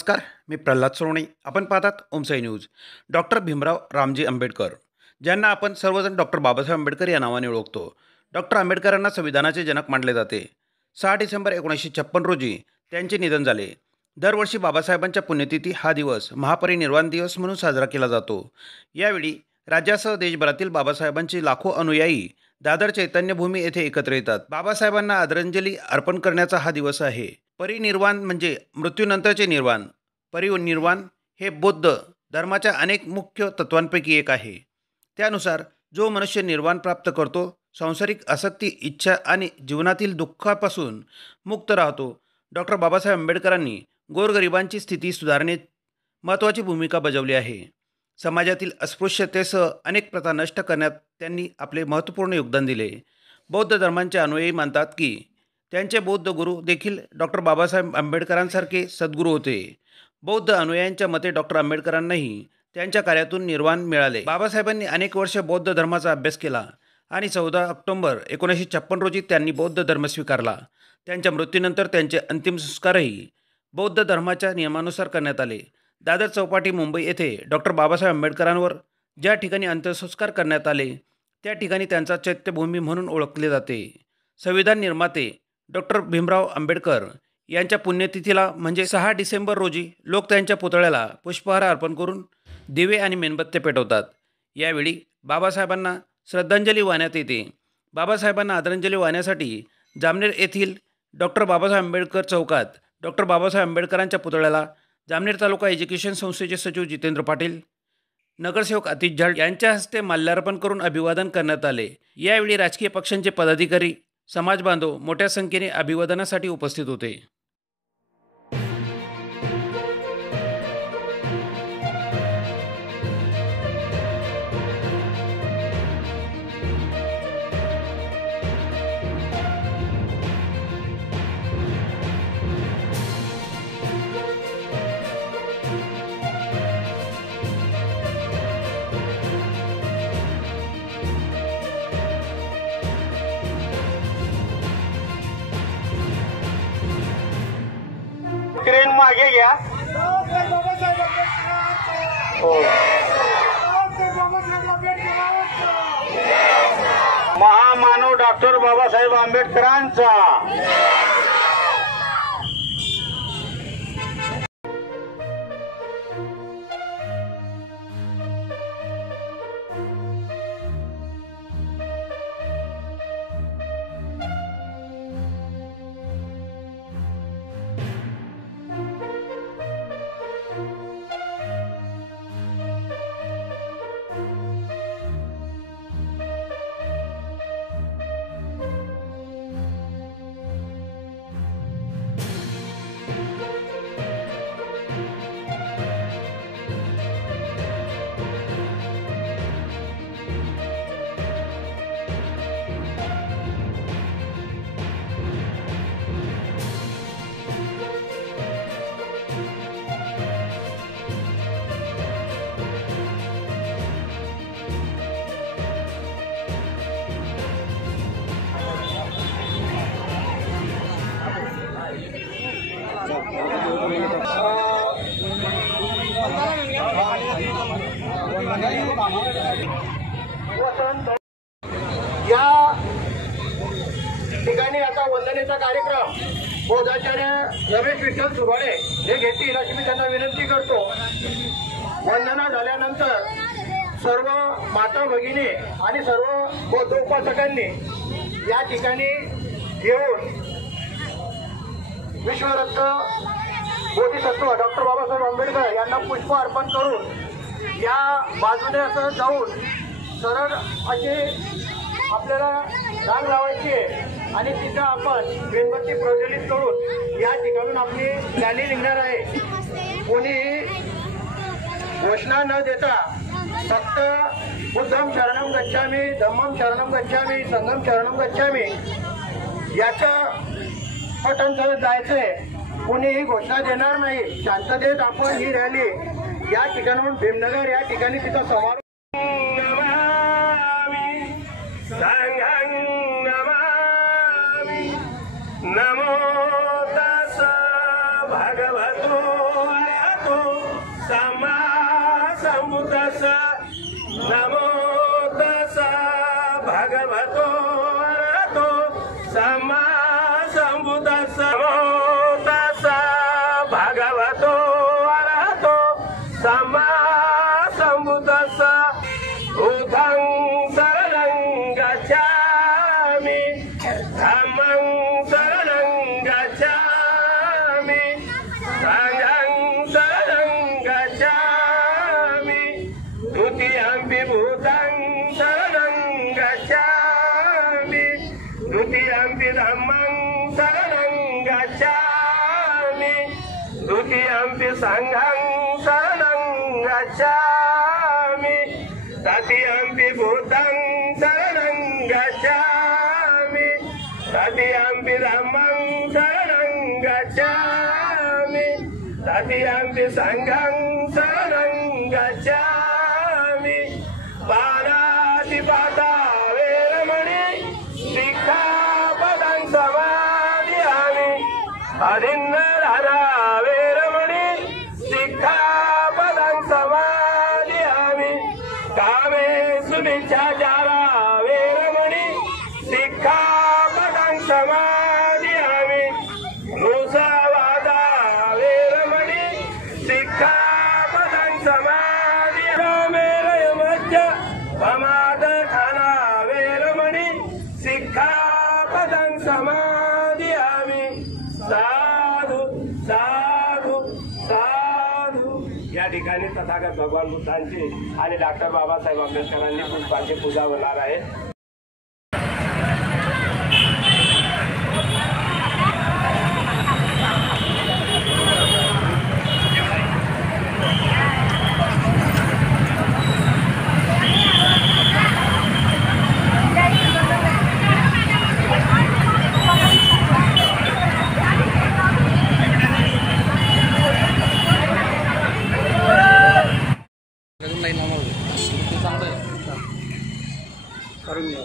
नमस्कार, मी प्रल्हाद सोनवणे. आपण पाहतात ओमसाई न्यूज. डॉक्टर भीमराव रामजी आंबेडकर, ज्यांना आपण सर्वजण डॉक्टर बाबासाहेब आंबेडकर या नावाने ओळखतो. डॉक्टर आंबेडकरांना संविधानाचे जनक मानले जाते. 6 डिसेंबर 1956 रोजी त्यांचे निधन झाले. दरवर्षी बाबासाहेबांच्या पुण्यतिथी हा दिवस महापरिनिर्वाण दिवस म्हणून साजरा केला जातो. यावेळी राज्यासह देशभरातील बाबासाहेबांचे लाखो अनुयायी दादर चैतन्यभूमी येथे एकत्र येतात. बाबासाहेबांना आदरांजली अर्पण करण्याचा हा दिवस आहे. परिनिर्वाण म्हणजे मृत्यूनंतरचे निर्वाण. परिनिर्वाण हे बौद्ध धर्माच्या अनेक मुख्य तत्वांपैकी एक आहे. त्यानुसार जो मनुष्य निर्वाण प्राप्त करतो, सांसारिक आसक्ती, इच्छा आणि जीवनातील दुःखापासून मुक्त राहतो. डॉक्टर बाबासाहेब आंबेडकरांनी गोरगरिबांची स्थिती सुधारण्यात महत्त्वाची भूमिका बजावली आहे. समाजातील अस्पृश्यतेसह अनेक प्रथा नष्ट करण्यात त्यांनी आपले महत्त्वपूर्ण योगदान दिले. बौद्ध धर्मांचे अनुयायी मानतात की त्यांचे बौद्ध गुरु देखील डॉक्टर बाबासाहेब आंबेडकरांसारखे सद्गुरू होते. बौद्ध अनुयायांच्या मते डॉक्टर आंबेडकरांनाही त्यांच्या कार्यातून निर्वाण मिळाले. बाबासाहेबांनी अनेक वर्ष बौद्ध धर्माचा अभ्यास केला आणि 14 ऑक्टोबर 1956 रोजी त्यांनी बौद्ध धर्म स्वीकारला. त्यांच्या मृत्यूनंतर त्यांचे अंतिम संस्कारही बौद्ध धर्माच्या नियमानुसार करण्यात आले. दादर चौपाटी मुंबई येथे डॉक्टर बाबासाहेब आंबेडकरांवर ज्या ठिकाणी अंत्यसंस्कार करण्यात आले त्या ठिकाणी त्यांचा चैत्यभूमी म्हणून ओळखले जाते. संविधान निर्माते डॉक्टर भीमराव आंबेडकर यांच्या पुण्यतिथीला म्हणजे 6 डिसेंबर रोजी लोक त्यांच्या पुतळ्याला पुष्पहार अर्पण करून दिवे आणि मेणबत्त्या पेटवतात. यावेळी बाबासाहेबांना श्रद्धांजली वाहण्यात येते. बाबासाहेबांना आदरांजली वाहण्यासाठी जामनेर येथील डॉक्टर बाबासाहेब आंबेडकर चौकात डॉक्टर बाबासाहेब आंबेडकरांच्या पुतळ्याला जामनेर तालुका एज्युकेशन संस्थेचे सचिव जितेंद्र पाटील, नगरसेवक अतिश झाड यांच्या हस्ते माल्यार्पण करून अभिवादन करण्यात आले. यावेळी राजकीय पक्षांचे पदाधिकारी, समाज बांधव मोठ्या संख्येने अभिवादनासाठी उपस्थित होते. क्रेन मागे घ्या. महामानव डॉक्टर बाबासाहेब आंबेडकरांचा. या ठिकाणी आता वंदनेचा कार्यक्रम बोधाचार्य रमेश विठ्ठल सुभाडे हे घेतील अशी मी त्यांना विनंती करतो. वंदना झाल्यानंतर सर्व माता भगिनी आणि सर्व बौद्ध उपासकांनी या ठिकाणी येऊन विश्वरत्न बोधिसत्व डॉक्टर बाबासाहेब आंबेडकर यांना पुष्प अर्पण करून या बाजूने असं जाऊन सरळ असे आपल्याला रांग लावायची आहे आणि तिथं आपण मेणबत्ती प्रज्वलित करून या ठिकाणून आपली रॅली निघणार आहे. कोणी घोषणा न देता फक्त बुद्धम शरणम गच्छामी, धम्मम शरणम गच्छामी, संघम शरणम गच्छामी याचं पठण करत जायचंय. कोणीही घोषणा देणार नाही. शांततेत आपण ही रॅली या ठिकाणाहून भीमनगर या ठिकाणी तिचा समारोप नमो तस् भगवतो भगवतो अरहतो सम्मा सम्बुद्धस्स भगवतो अरहतो सम्मा सम्बुद्धस्स बुद्धं शरणं गच्छामि धम्मं शरणं गच्छामि संघं शरणं गच्छामि द्वितीयंपि भूतं शरणं गच्छामि द्वितीयंपि धम्मं शरणं गच्छामि द्वितीयंपि संघं शरणं गच्छामि तृतीयंपि भूतं शरणं गच्छामि तृतीयंपि धम्मं शरणं गच्छामि तृतीयंपि संघं शरणं गच्छामि पाणातिपाता वेरमणि सिक्खापदं समादियामि अदिन्नदाना वेरमणि सिक्खापदं समादियामि कामेषु मिथ्याचारा वेरमणि सिक्खापदं समादियामि मुसावादा वेरमणि सिक्खापदं समादियामि मेरयमज्ज प्रमादखाना वेरमणि सिक्खापदं समादियामि साधु साधु साधु। या ठिकाणी तथागत भगवान बुद्धांची आणि डॉक्टर बाबासाहेब आंबेडकरांनी पुष्पांची पूजा होणार आहे। करून घ्या।